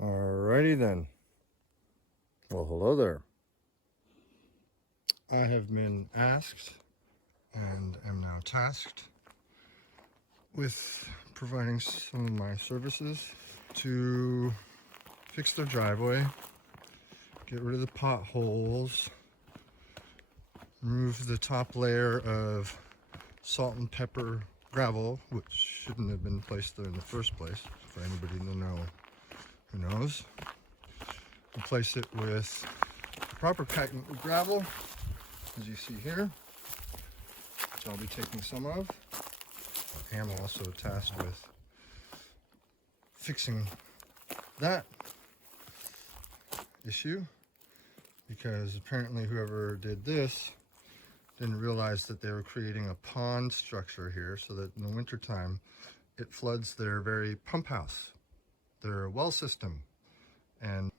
Alrighty then. Well, hello there. I have been asked and am now tasked with providing some of my services to fix their driveway, get rid of the potholes, remove the top layer of salt and pepper gravel, which shouldn't have been placed there in the first place. For anybody to know who knows. Replace it with proper packing gravel, as you see here, which I'll be taking some of. I am also tasked with fixing that issue, because apparently whoever did this didn't realize that they were creating a pond structure here so that in the wintertime it floods their very pump house, their well system, and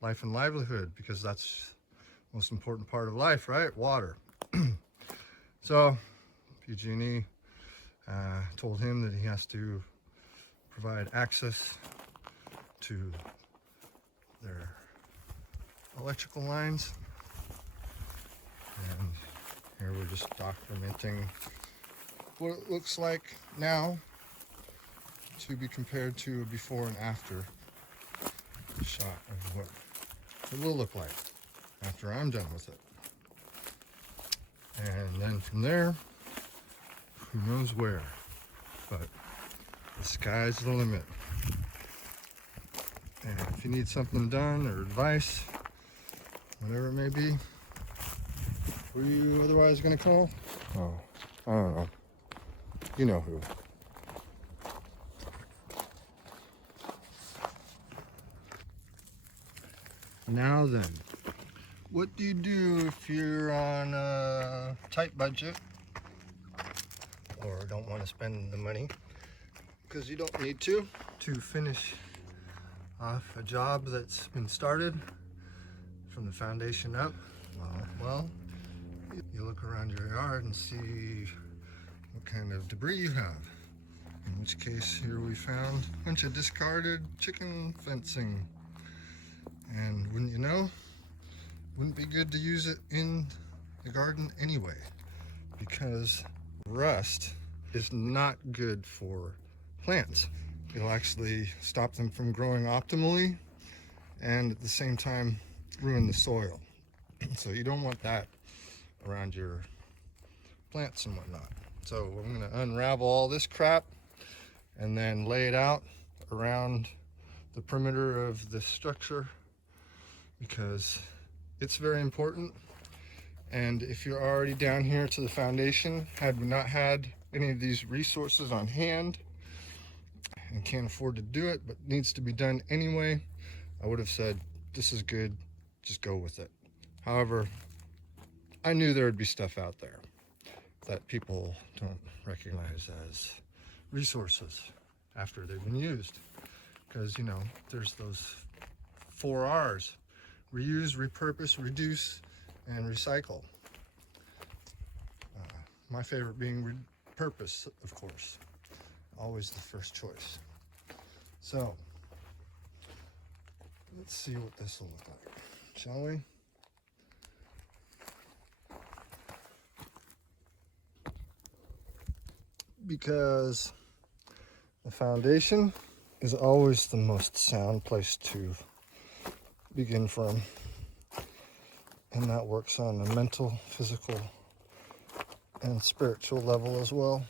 life and livelihood, because that's the most important part of life, right? Water. So PG&E told him that he has to provide access to their electrical lines, and here we're just documenting what it looks like now to be compared to a before and after shot of what it will look like after I'm done with it. And then from there, who knows where, but the sky's the limit. And if you need something done or advice, whatever it may be, who are you otherwise going to call? Oh, I don't know. You know who. Now then, what do you do if you're on a tight budget or don't want to spend the money, because you don't need to finish off a job that's been started from the foundation up? Well, you look around your yard and see what kind of debris you have. In which case, here we found a bunch of discarded chicken fencing. And wouldn't you know, wouldn't be good to use it in the garden anyway, because rust is not good for plants. It'll actually stop them from growing optimally and at the same time ruin the soil. So you don't want that around your plants and whatnot. So I'm going to unravel all this crap and then lay it out around the perimeter of the structure, because it's very important. And if you're already down here to the foundation, had we not had any of these resources on hand and can't afford to do it, but needs to be done anyway, I would have said, this is good, just go with it. However, I knew there would be stuff out there that people don't recognize as resources after they've been used. Because, there's those 4 R's. Reuse, repurpose, reduce, and recycle. My favorite being repurpose, of course. Always the first choice. So, let's see what this will look like, shall we? Because the foundation is always the most sound place to begin from, and that works on a mental, physical, and spiritual level as well,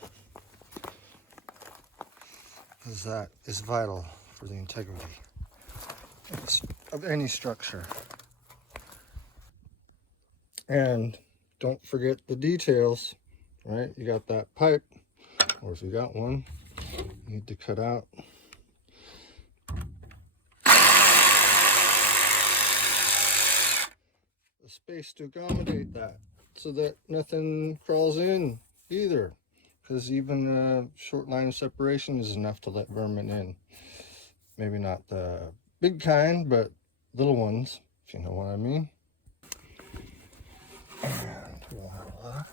because that is vital for the integrity of any structure. And don't forget the details, right? You got that pipe, or if you got one, you need to cut out space to accommodate that, so that nothing crawls in either, because even a short line of separation is enough to let vermin in. Maybe not the big kind, but little ones, if you know what I mean. And voila.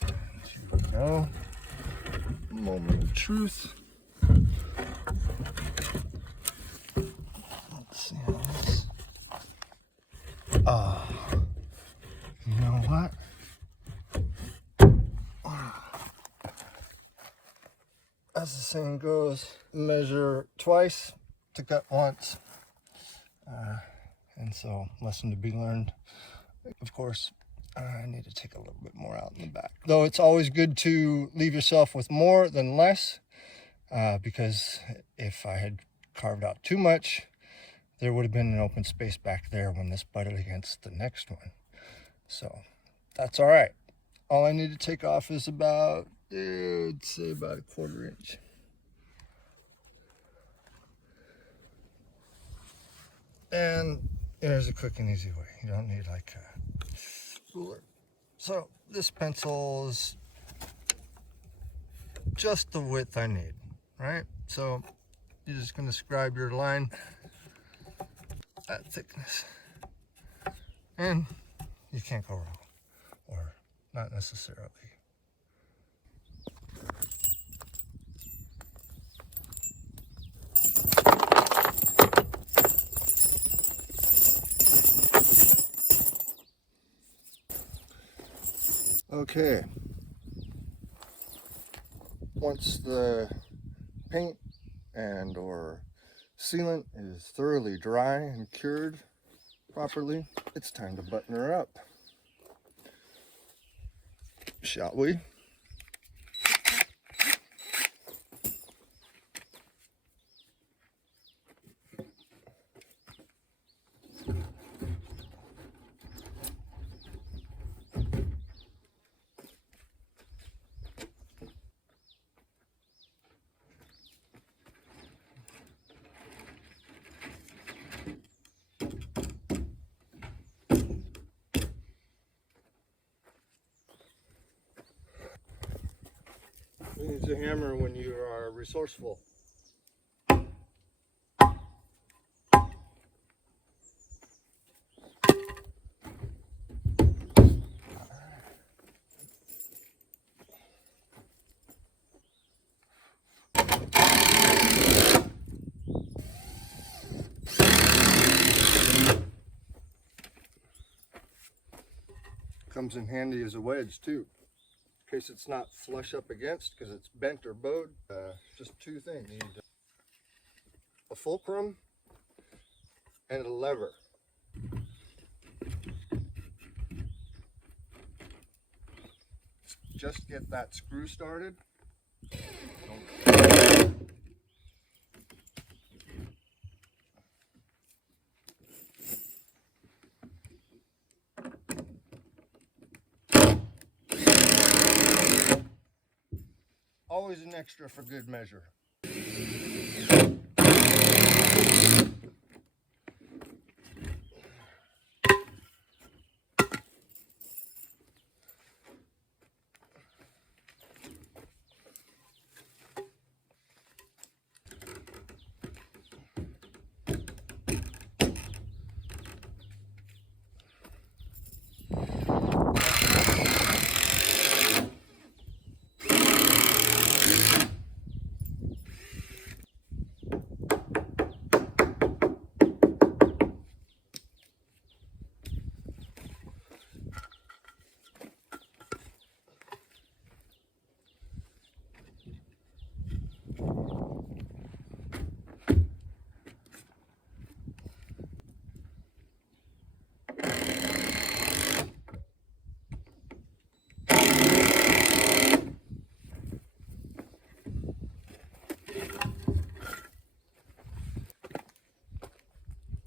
And here we go. Moment of truth. as the saying goes, measure twice to cut once. And so, lesson to be learned. Of course, I need to take a little bit more out in the back. Though it's always good to leave yourself with more than less, because if I had carved out too much, there would have been an open space back there when this butted against the next one. So that's all right. All I need to take off is about, I'd say about 1/4 inch. And there's a quick and easy way. You don't need like a ruler. So this pencil is just the width I need, right? So you're just gonna scribe your line, that thickness. And you can't go wrong, or not necessarily. Okay, once the paint and or sealant is thoroughly dry and cured properly, it's time to button her up. Shall we? Who needs a hammer when you are resourceful? Comes in handy as a wedge too, in case it's not flush up against because it's bent or bowed. Just two things: you need a fulcrum and a lever. Just get that screw started. Always an extra for good measure.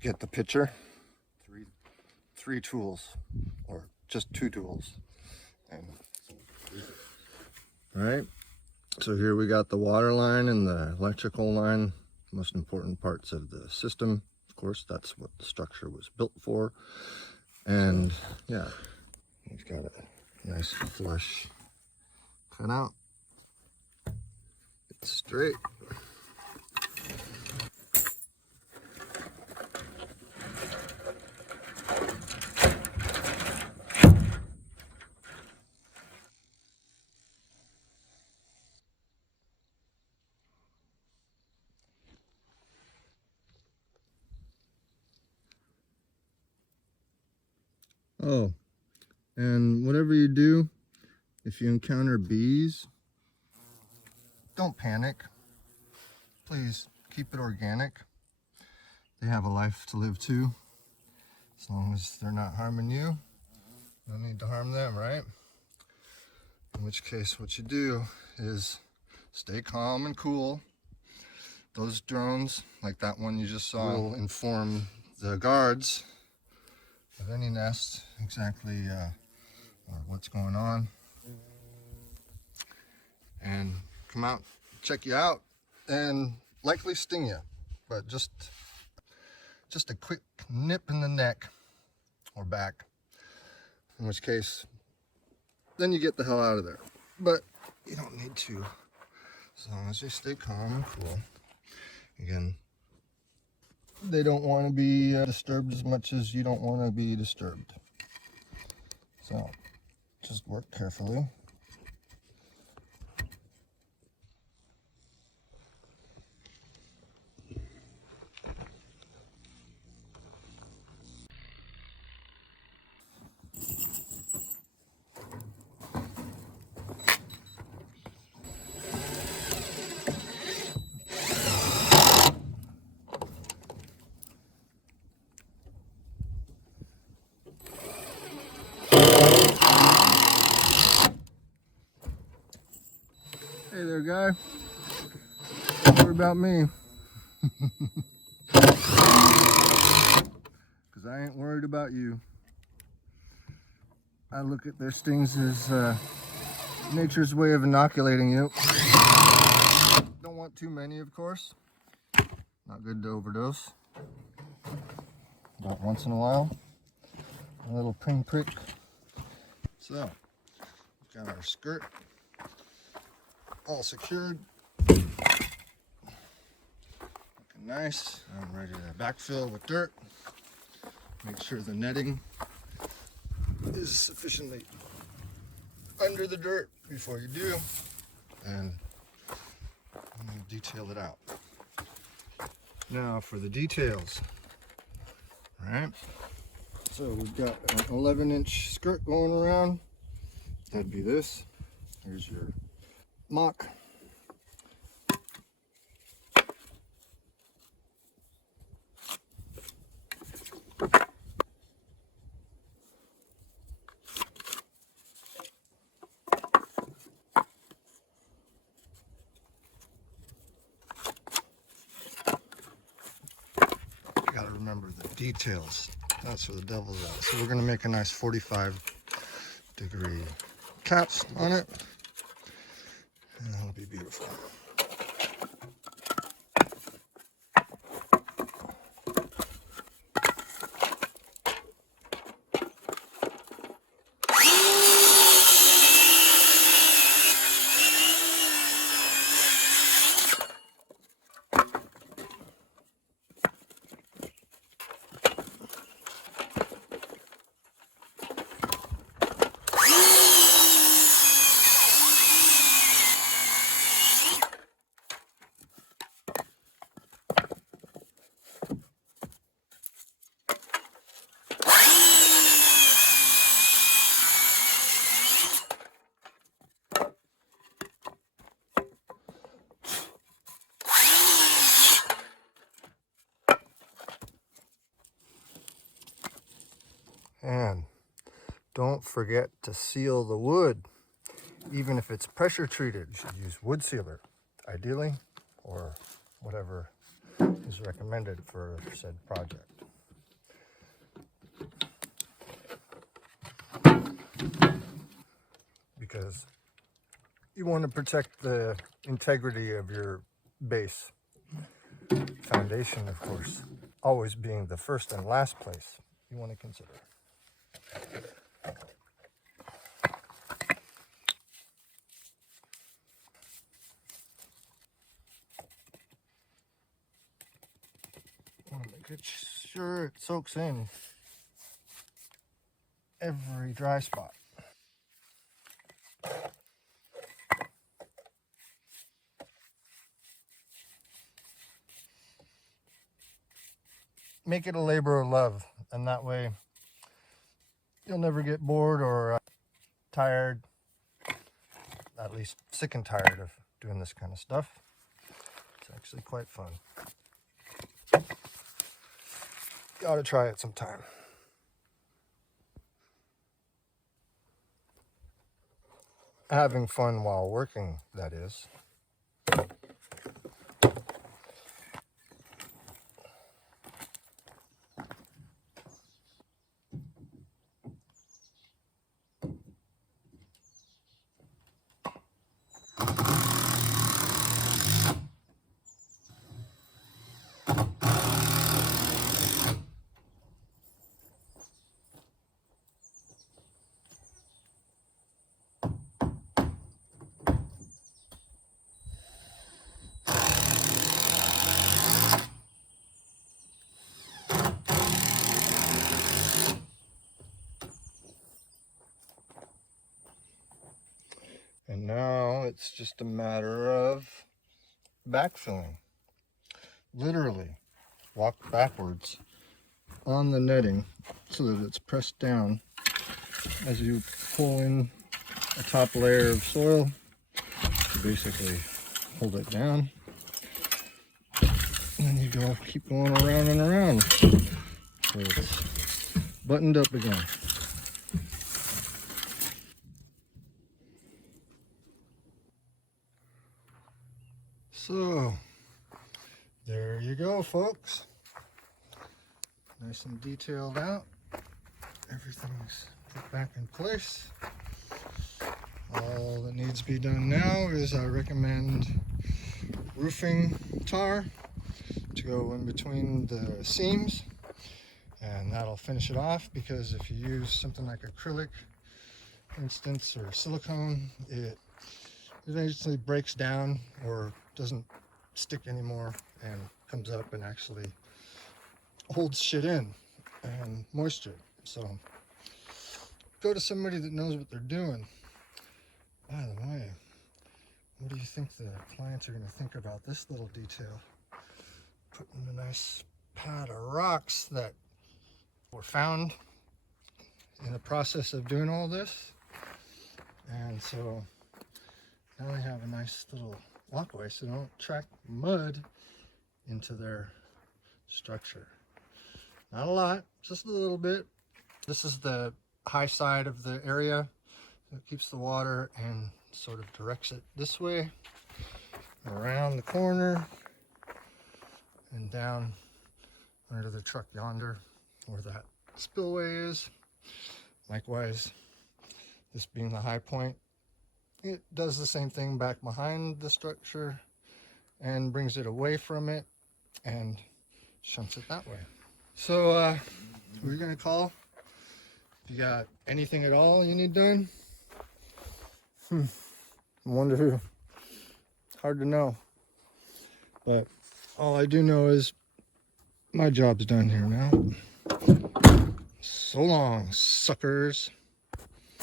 Get the picture. Three tools, or just two tools. And all right, so here we got the water line and the electrical line, most important parts of the system. Of course, that's what the structure was built for. And yeah, we've got a nice flush cut out. It's straight. Oh, and whatever you do, if you encounter bees, don't panic. Please keep it organic. They have a life to live too. As long as they're not harming you, no need to harm them, right? In which case, what you do is stay calm and cool. Those drones, like that one you just saw, will inform the guards of any nest exactly what's going on, and come out, check you out, and likely sting you, but just a quick nip in the neck or back, in which case then you get the hell out of there. But you don't need to, as long as you stay calm and cool. Again, they don't want to be disturbed as much as you don't want to be disturbed, so just work carefully. Hey there, guy. Don't worry about me. Because I ain't worried about you. I look at their stings as nature's way of inoculating you. Don't want too many, of course. Not good to overdose. About once in a while. A little pinprick. So, we've got our skirt all secured. Looking nice. I'm ready to backfill with dirt. Make sure the netting is sufficiently under the dirt before you do, and we'll detail it out. Now for the details. All right. So we've got an 11-inch skirt going around. That'd be this. Here's your mock. Gotta remember the details. That's where the devil's at. So we're gonna make a nice 45-degree caps on it, and that'll be beautiful. And don't forget to seal the wood. Even if it's pressure treated, you should use wood sealer, ideally, or whatever is recommended for said project. Because you want to protect the integrity of your base. Foundation, of course, always being the first and last place you want to consider. Make sure it soaks in every dry spot. Make it a labor of love, and that way you'll never get bored or tired, at least sick and tired of doing this kind of stuff. It's actually quite fun. Gotta try it sometime. Having fun while working, that is. And now it's just a matter of backfilling. Literally walk backwards on the netting so that it's pressed down as you pull in a top layer of soil to basically hold it down. And then you go keep going around and around so it's buttoned up again. So there you go, folks. Nice and detailed out. Everything's put back in place. All that needs to be done now is I recommend roofing tar to go in between the seams, and that'll finish it off, because if you use something like acrylic, for instance, or silicone, it eventually breaks down or doesn't stick anymore and comes up and actually holds shit in and moisture. So go to somebody that knows what they're doing. By the way, what do you think the clients are going to think about this little detail? Putting a nice pad of rocks that were found in the process of doing all this. And so now they have a nice little walkway so they don't track mud into their structure. Not a lot, just a little bit. This is the high side of the area. So it keeps the water and sort of directs it this way, around the corner, and down under the truck yonder where that spillway is. Likewise, this being the high point, it does the same thing back behind the structure and brings it away from it and shunts it that way. So we're gonna call. If you got anything at all you need done, I wonder who. Hard to know. But all I do know is my job's done here now. So long, suckers.